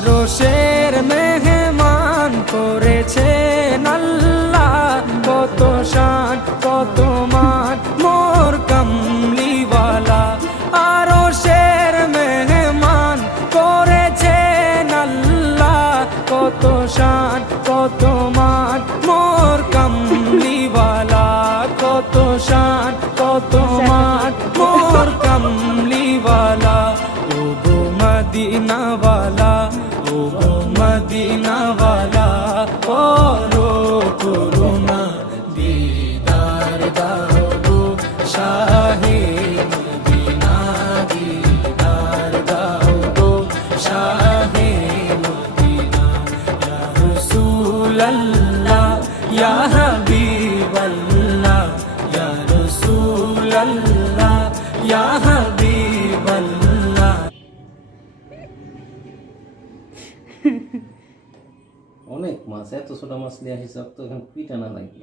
আরশের মেহমান করেছেন আল্লাহ, কত শান কত মান মোর কামলিওয়ালা। আরশের মেহমান করেছেন আল্লাহ, কত শান কত মান মোর কামলিওয়ালা, কত শান কত মান মোর কামলিওয়ালা। ও গো মদিনাওয়ালা, ও গো মদিনাওয়ালা, করো করুণা দিদার দাও গো শাহে মদিনা, দিদার দাও গো শাহে মদিনা। ইয়া রাসূলাল্লাহ ইয়া হাবিবাল্লাহ, ইয়া রাসূলাল্লাহ ইয়া হাবিবাল্লাহ। অনেক মাছ, এত ছোট মাছ নিয়ে হিসাব তো এখন পিটা না লাগে।